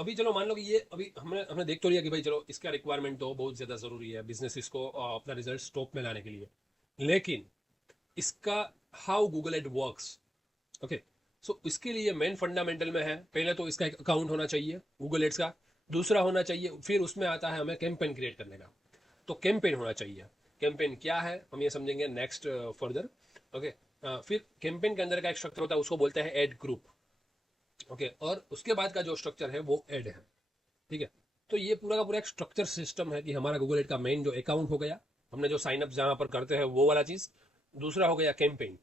अभी चलो मान लो कि ये अभी हमने हमने देख तो लिया कि भाई चलो इसका रिक्वायरमेंट तो बहुत ज़्यादा ज़रूरी है बिजनेस इसको अपना रिजल्ट टॉप में लाने के लिए। लेकिन इसका how Google ad works, okay, so इसके लिए मेन फंडामेंटल में है, पहले तो इसका एक अकाउंट होना चाहिए गूगल एड्स का। दूसरा होना चाहिए, फिर उसमें आता है हमें कैंपेन क्रिएट करने का। तो कैंपेन होना चाहिए। कैंपेन क्या है हम ये समझेंगे नेक्स्ट फर्दर। ओके, फिर कैंपेन के अंदर का एक स्ट्रक्चर होता है, उसको बोलते हैं एड ग्रुप। ओके, और उसके बाद का जो स्ट्रक्चर है वो एड है। ठीक है, तो ये पूरा का पूरा एक स्ट्रक्चर सिस्टम है कि हमारा गूगल एड का मेन जो अकाउंट हो गया, हमने जो साइन अप जहां पर करते हैं वो वाला चीज। दूसरा हो गया कैंपेन।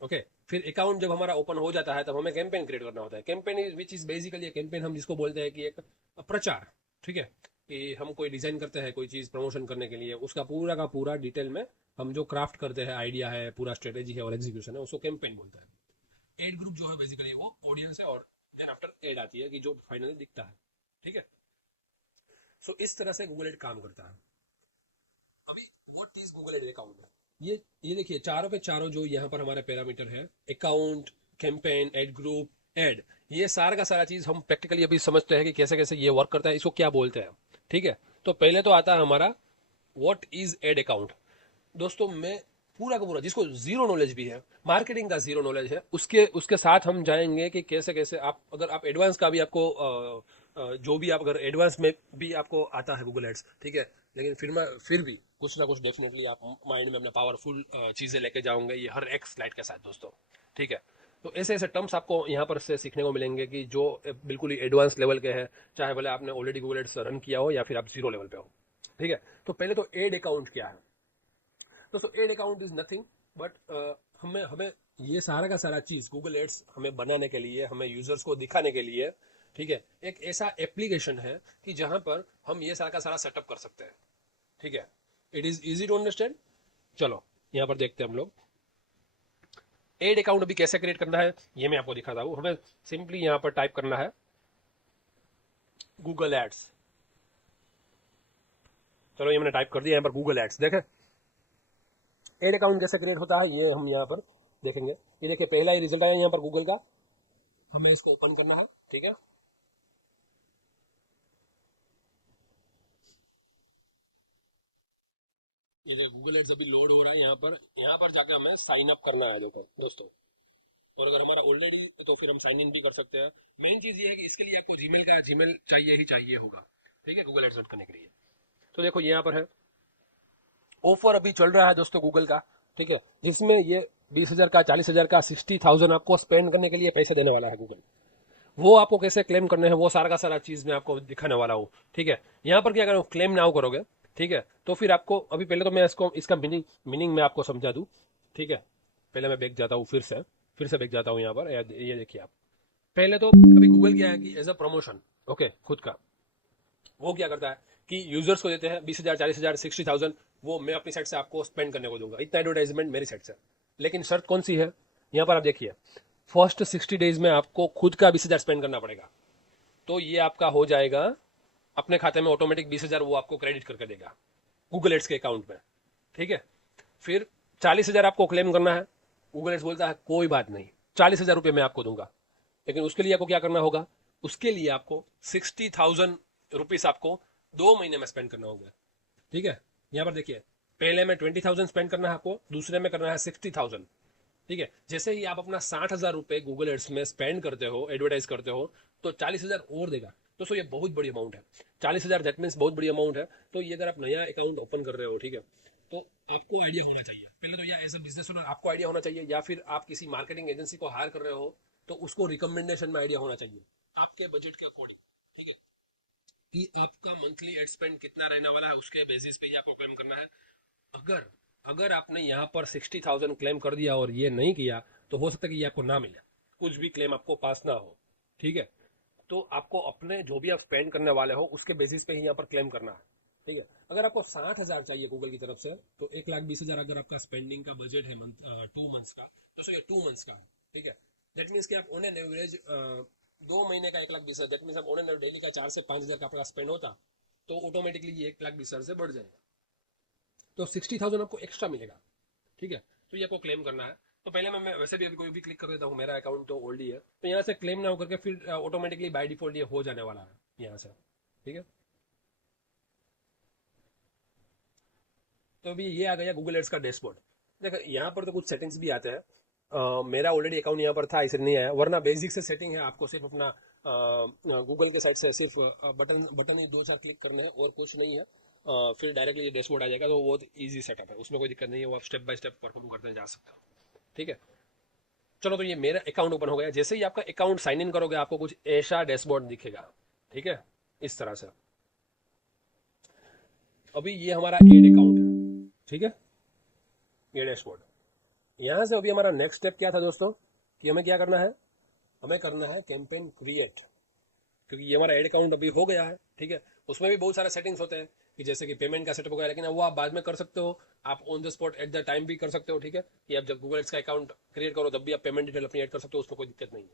ओके, फिर अकाउंट जब हमारा ओपन हो जाता है तब हमें कैंपेन क्रिएट करना होता है। Campaign which is basically campaign हम जिसको बोलते हैं कि एक प्रचार। ठीक है, कि हम कोई डिजाइन करते हैं कोई चीज प्रमोशन करने के लिए, उसका पूरा का पूरा डिटेल में हम जो क्राफ्ट करते हैं, आइडिया है, पूरा स्ट्रेटेजी है और एग्जीक्यूशन है, उसको कैंपेन बोलता है। एड ग्रुप जो है बेसिकली वो ऑडियंस है, और देन आफ्टर एड आती है कि जो फाइनली दिखता है। ठीक है, सो इस तरह से गूगल एड काम करता है। अभी what is Google ad account? ये देखिए चारों के चारों जो यहाँ पर हमारे पैरामीटर है, account, campaign, ad group, ad, ये सारा का सारा चीज हम प्रैक्टिकली अभी समझते हैं कि कैसे कैसे ये वर्क करता है, इसको क्या बोलते हैं। ठीक है, तो पहले तो आता है हमारा व्हाट इज एड अकाउंट। दोस्तों मैं पूरा का पूरा, जिसको जीरो नॉलेज भी है, मार्केटिंग का जीरो नॉलेज है, उसके उसके साथ हम जाएंगे कि कैसे कैसे आप, अगर आप एडवांस का भी आपको जो भी आप अगर एडवांस में भी आपको आता है गूगल एड्स, ठीक है, लेकिन फिर भी कुछ ना कुछ डेफिनेटली आप माइंड में अपने पावरफुल चीजें लेके जाओगे ये हर एक स्लाइड के साथ दोस्तों। ठीक है, तो ऐसे ऐसे टर्म्स आपको यहाँ पर से सीखने को मिलेंगे कि जो बिल्कुल ही एडवांस लेवल के हैं, चाहे भले आपने ऑलरेडी गूगल एड्स रन किया हो या फिर आप जीरो लेवल पे हो। ठीक है, तो पहले तो एड अकाउंट क्या है दोस्तों? Ad account is nothing but हमें हमें ये सारा का सारा चीज गूगल एड्स हमें बनाने के लिए, हमें यूजर्स को दिखाने के लिए, ठीक है, एक ऐसा एप्लीकेशन है कि जहां पर हम ये सारा का सारा सेटअप कर सकते हैं। ठीक है, it is easy to understand. चलो यहाँ पर देखते हैं हम लोग एड अकाउंट अभी कैसे क्रिएट करना है, ये मैं आपको दिखाता हूँ। हमें सिंपली यहाँ पर टाइप करना है गूगल एड्स। चलो ये मैंने टाइप कर दिया यहाँ पर गूगल एड्स। देखें एड अकाउंट कैसे क्रिएट होता है ये हम यहाँ पर देखेंगे। ये देखिए पहला ही रिजल्ट आया यहाँ पर गूगल का, हमें इसको ओपन करना है। ठीक है, ये देखो गूगल एड्स अभी लोड हो रहा है यहाँ पर जाकर हमें साइन अप करना है देखो दोस्तों। और अगर हमारा ऑलरेडी तो फिर हम साइन इन भी कर सकते हैं। मेन चीज ये है कि इसके लिए आपको जीमेल चाहिए ही चाहिए होगा। ठीक है, गूगल एड्स रन करने के लिए। तो देखो यहाँ पर है ऑफर अभी चल रहा है दोस्तों गूगल का। ठीक है, जिसमें ये 20,000 का, 40,000 का, 60,000 आपको स्पेंड करने के लिए पैसे देने वाला है गूगल। वो आपको कैसे क्लेम करने हैं वो सारा का सारा चीज मैं आपको दिखाने वाला हूँ। ठीक है, यहाँ पर क्या करो, क्लेम नाउ करोगे। ठीक है, तो फिर आपको अभी पहले तो मैं इसको इसका मीनिंग मीनिंग मैं आपको समझा दूँ। ठीक है, पहले मैं बैक जाता हूँ, फिर से बैक जाता हूँ यहाँ पर। ये देखिए आप, पहले तो अभी गूगल क्या है कि एज अ प्रमोशन, ओके, खुद का वो क्या करता है कि यूजर्स को देते हैं 20,000, 40,000, 60,000, वो मैं अपनी साइड से आपको स्पेंड करने को दूंगा, इतना एडवर्टाइजमेंट मेरी साइड से। लेकिन शर्त कौन सी है, यहाँ पर आप देखिए, फर्स्ट 60 डेज में आपको खुद का 20,000 स्पेंड करना पड़ेगा। तो ये आपका हो जाएगा अपने खाते में ऑटोमेटिक 20,000 वो आपको क्रेडिट करके देगा गूगल एड्स के अकाउंट में। ठीक है, फिर 40,000 आपको क्लेम करना है। गूगल एड्स बोलता है कोई बात नहीं, 40,000 रुपये मैं आपको दूंगा, लेकिन उसके लिए आपको क्या करना होगा, उसके लिए आपको 60,000 रुपीज आपको 2 महीने में स्पेंड करना होगा। ठीक है, यहाँ पर देखिए पहले में 20,000 स्पेंड करना है आपको, दूसरे में करना है 60,000। ठीक है, जैसे ही आप अपना 60,000 रुपए गूगल एड्स में स्पेंड करते हो, एडवर्टाइज करते हो, तो 40,000 और देगा। दोस्तों ये बहुत बड़ी अमाउंट है, 40,000 दैट मीन्स बहुत बड़ी अमाउंट है। तो ये अगर आप नया अकाउंट ओपन कर रहे हो, ठीक है, तो आपको आइडिया होना चाहिए पहले तो, या एज अ बिजनेस ओनर आपको आइडिया होना चाहिए, या फिर आप किसी मार्केटिंग एजेंसी को हायर कर रहे हो तो उसको रिकमेंडेशन में आइडिया होना चाहिए आपके बजट के अकॉर्डिंग। ठीक है, कि आपका मंथली एड स्पेंड कितना रहने वाला है, उसके बेसिस पे ही आपको क्लेम करना है। अगर अगर आपने यहाँ पर 60,000 क्लेम कर दिया और ये नहीं किया, तो हो सकता है कि ये आपको ना मिले, कुछ भी क्लेम आपको पास ना हो। ठीक है, तो आपको अपने जो भी आप स्पेंड करने वाले हो उसके बेसिस पे ही यहाँ पर क्लेम करना है। ठीक है, अगर आपको 60,000 चाहिए गूगल की तरफ से, तो 1,20,000 अगर आपका स्पेंडिंग का बजट है 2 मंथ्स का, तो सर 2 मंथ्स का है। ठीक है, दैट मीन्स कि आप ऑन एन एवरेज 2 महीने का 1,20,000, दैट मीन्स आप ऑन एन डेली का 4 से 5 हजार का आपका स्पेंड होता, तो ऑटोमेटिकली ये 1,20,000 से बढ़ जाएगा, तो 60,000 आपको एक्स्ट्रा मिलेगा। ठीक है, तो ये आपको क्लेम करना है। तो पहले मैं वैसे भी अभी कोई भी क्लिक कर देता हूँ, मेरा अकाउंट तो ओल्ड ही है, तो यहाँ से क्लेम ना होकर के फिर ऑटोमेटिकली बाय डिफॉल्ट ये हो जाने वाला है। यहाँ से, ठीक है। तो अभी ये आ गया गूगल एड्स का डैशबोर्ड। देखो यहाँ पर तो कुछ सेटिंग्स भी आते हैं। मेरा ऑलरेडी अकाउंट यहाँ पर था, इसलिए नहीं आया, वरना बेसिक से सेटिंग है। आपको सिर्फ अपना गूगल के साइड से सिर्फ बटन बटन ही दो चार क्लिक करने हैं और कुछ नहीं है। फिर डायरेक्टली ये डैशबोर्ड आ जाएगा, तो बहुत ईजी सेटअप है, उसमें कोई दिक्कत नहीं है, वो आप स्टेप बाय स्टेप परफॉर्म करते जा सकते हो, ठीक है। चलो, तो ये मेरा अकाउंट ओपन हो गया। जैसे ही आपका अकाउंट साइन इन करोगे, आपको कुछ ऐसा डैशबोर्ड दिखेगा, ठीक है, इस तरह से। अभी ये हमारा एड अकाउंट है, ठीक है, ये डैशबोर्ड। यहाँ से अभी हमारा नेक्स्ट स्टेप क्या था दोस्तों, कि हमें क्या करना है, हमें करना है कैंपेन क्रिएट। क्योंकि ये हमारा एड अकाउंट अभी हो गया है, ठीक है। उसमें भी बहुत सारे सेटिंग्स होते हैं, कि जैसे कि पेमेंट का सेटअप हो गया, लेकिन वो आप बाद में कर सकते हो। आप on the spot at the time भी कर सकते हो, ठीक है। कि आप जब गूगल एड्स का अकाउंट क्रिएट करो तब भी आप पेमेंट डिटेल अपनी ऐड कर सकते हो, उसमें कोई दिक्कत नहीं है।